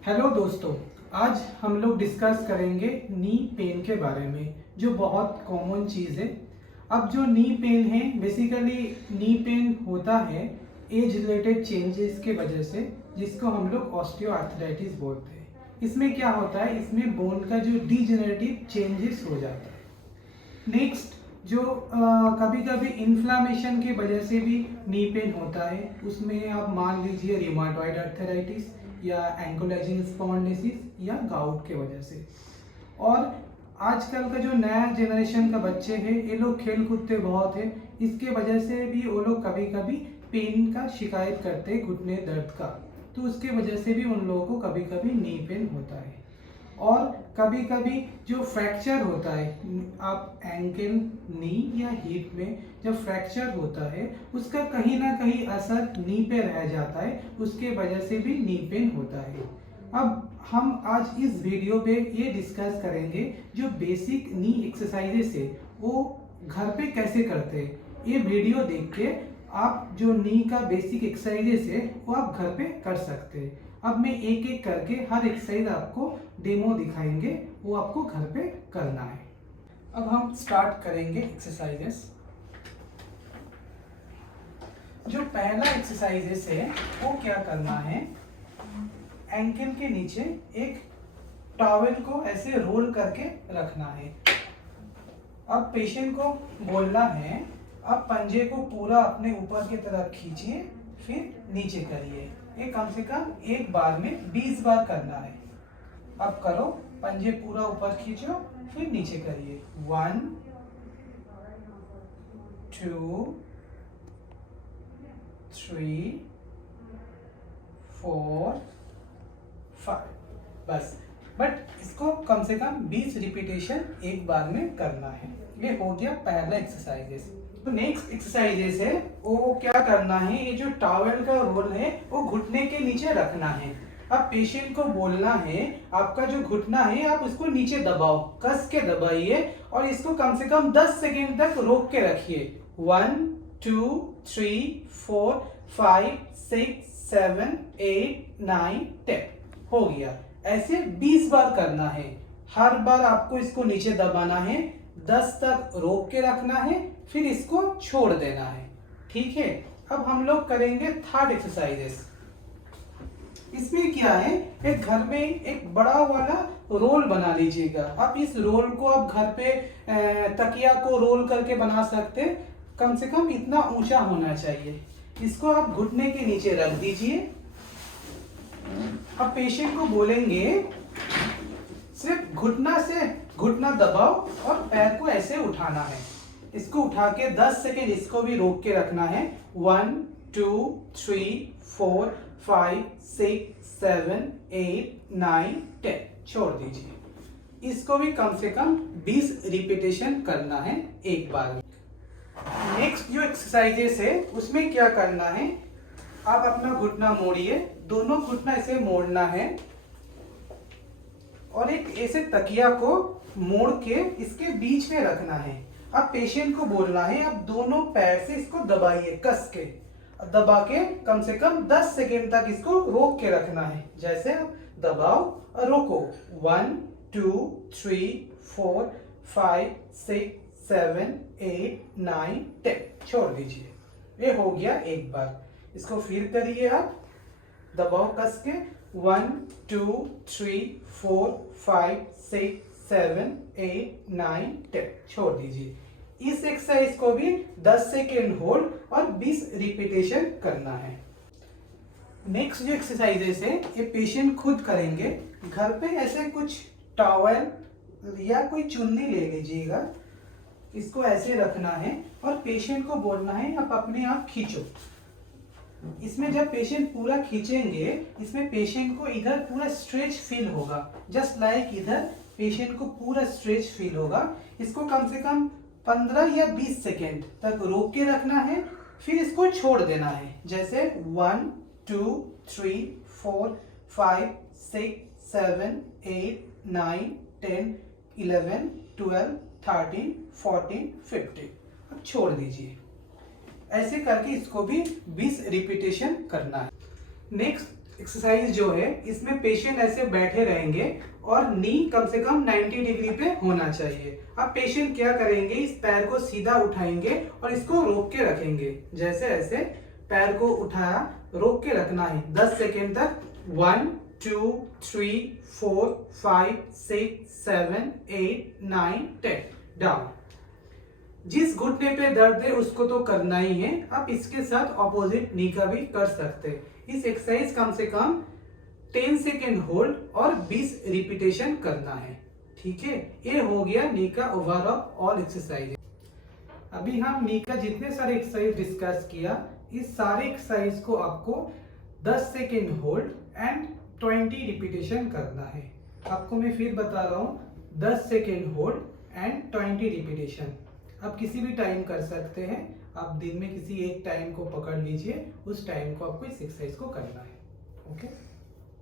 Hello दोस्तों, आज हम लोग डिस्कस करेंगे नी पेन के बारे में, जो बहुत कॉमन चीज़ है। अब जो नी पेन है, बेसिकली नी पेन होता है एज रिलेटेड चेंजेस के वजह से, जिसको हम लोग ऑस्टियोआर्थराइटिस बोलते हैं। इसमें क्या होता है, इसमें बोन का जो डिजेनरेटिव चेंजेस हो जाता है। नेक्स्ट, जो कभी कभी इन्फ्लामेशन की वजह से भी नी पेन होता है। उसमें आप मान लीजिए रिमाटॉइड आर्थराइटिस या एंकोलाइजिंग स्पॉन्डिलोसिस या गाउट के वजह से। और आजकल का जो नया जनरेशन का बच्चे हैं, ये लोग खेल कूदते बहुत है, इसके वजह से भी वो लोग कभी कभी पेन का शिकायत करते हैं, घुटने दर्द का। तो उसके वजह से भी उन लोगों को कभी कभी नी पेन होता है। और कभी कभी जो फ्रैक्चर होता है, आप एंकल, नी या हिप में जब फ्रैक्चर होता है, उसका कहीं ना कहीं असर नी पे रह जाता है, उसके वजह से भी नी पेन होता है। अब हम आज इस वीडियो पे ये डिस्कस करेंगे जो बेसिक नी एक्सरसाइजेस है वो घर पे कैसे करते हैं। ये वीडियो देख के आप जो नी का बेसिक एक्सरसाइजेस है वो आप घर पे कर सकते हैं। अब मैं एक एक करके हर एक्सरसाइज आपको डेमो दिखाएंगे, वो आपको घर पे करना है। अब हम स्टार्ट करेंगे एक्सरसाइजेस। जो पहला एक्सरसाइजेस है वो क्या करना है, एंकल के नीचे एक टॉवेल को ऐसे रोल करके रखना है। अब पेशेंट को बोलना है, अब पंजे को पूरा अपने ऊपर की तरफ खींचिए, फिर नीचे करिए। ये कम से कम एक बार में 20 बार करना है। अब करो, पंजे पूरा ऊपर खींचो, फिर नीचे करिए। 1 2 3 4 5, बस। बट इसको कम से कम 20 रिपीटेशन एक बार में करना है। ये हो गया पहला एक्सरसाइजेस। तो नेक्स्ट एक्सरसाइजेस है वो क्या करना है, ये जो टॉवेल का रोल है वो घुटने के नीचे रखना है। अब पेशेंट को बोलना है, आपका जो घुटना है आप उसको नीचे दबाओ, कस के दबाइए और इसको कम से कम 10 सेकेंड तक रोक के रखिए। 1 2 3 4 5 6 7 8 9 10, हो गया। ऐसे 20 बार करना है। हर बार आपको इसको नीचे दबाना है, 10 तक रोक के रखना है, फिर इसको छोड़ देना है। ठीक है। अब हम लोग करेंगे थर्ड एक्सरसाइजेस। इसमें क्या है, एक घर में एक बड़ा वाला रोल बना लीजिएगा। अब इस रोल को आप घर पे तकिया को रोल करके बना सकते, कम से कम इतना ऊंचा होना चाहिए। इसको आप घुटने के नीचे रख दीजिए। अब पेशेंट को बोलेंगे सिर्फ घुटना से घुटना दबाओ और पैर को ऐसे उठाना है। इसको उठा के 10 सेकेंड इसको भी रोक के रखना है। 1 2 3 4 5 6 7 8 9 10, छोड़ दीजिए। इसको भी कम से कम 20 रिपीटेशन करना है एक बार में। नेक्स्ट जो एक्सरसाइजेस है उसमें क्या करना है, आप अपना घुटना मोड़िए, दोनों घुटना ऐसे मोड़ना है और एक ऐसे तकिया को मोड़ के इसके बीच में रखना है। अब पेशेंट को बोलना है, आप दोनों पैर से इसको दबाइए, कस के दबा के कम से कम 10 सेकेंड तक इसको रोक के रखना है। जैसे आप दबाओ और रोको। 1 2 3 4 5 6 7 8 9 10, छोड़ दीजिए। ये हो गया एक बार। इसको फिर करिए, आप दबाओ कस के। 1 2 3 4 5 6 7 8 9 10, छोड़ दीजिए। इस एक्सरसाइज को भी 10 सेकेंड होल्ड और 20 रिपीटेशन करना है। नेक्स्ट जो एक्सरसाइजेस है ये पेशेंट खुद करेंगे। घर पे ऐसे कुछ टॉवल या कोई चुन्नी ले लीजिएगा, इसको ऐसे रखना है और पेशेंट को बोलना है, आप अपने आप खींचो। इसमें जब पेशेंट पूरा खींचेंगे, इसमें पेशेंट को इधर पूरा स्ट्रेच फील होगा, जस्ट लाइक इधर पेशेंट को पूरा स्ट्रेच फील होगा। इसको कम से कम 15 या 20 सेकेंड तक रोक के रखना है, फिर इसको छोड़ देना है। जैसे 1 2 3 4 5 6 7 8 9 10 11 12 13 14 15, अब छोड़ दीजिए। ऐसे करके इसको भी 20 रिपीटेशन करना है। नेक्स्ट एक्सरसाइज जो है इसमें पेशेंट ऐसे बैठे रहेंगे और नी कम से कम 90 डिग्री पे होना चाहिए। अब पेशेंट क्या करेंगे, इस पैर को सीधा उठाएंगे और इसको रोक के रखेंगे। जैसे ऐसे पैर को उठाया, रोक के रखना है 10 सेकेंड तक। 1 2 3 4 5 6 7 8 9 10 डाउन। जिस घुटने पे दर्द है उसको तो करना ही है। आप इसके साथ ऑपोजिट नी का भी कर सकते हैं। इस एक्सरसाइज कम से कम 10 सेकेंड होल्ड और 20 रिपीटेशन करना है। ठीक है, ये हो गया नी का ओवरऑल ऑल एक्सरसाइज। अभी हम नी का जितने सारे एक्सरसाइज डिस्कस किया, इस सारे एक्सरसाइज को आपको 10 सेकेंड होल्ड एंड 20 रिपीटेशन करना है। आपको मैं फिर बता रहा हूँ, 10 सेकेंड होल्ड एंड 20 रिपीटेशन। आप किसी भी टाइम कर सकते हैं। आप दिन में किसी एक टाइम को पकड़ लीजिए, उस टाइम को आपको इस एक्सरसाइज को करना है। ओके।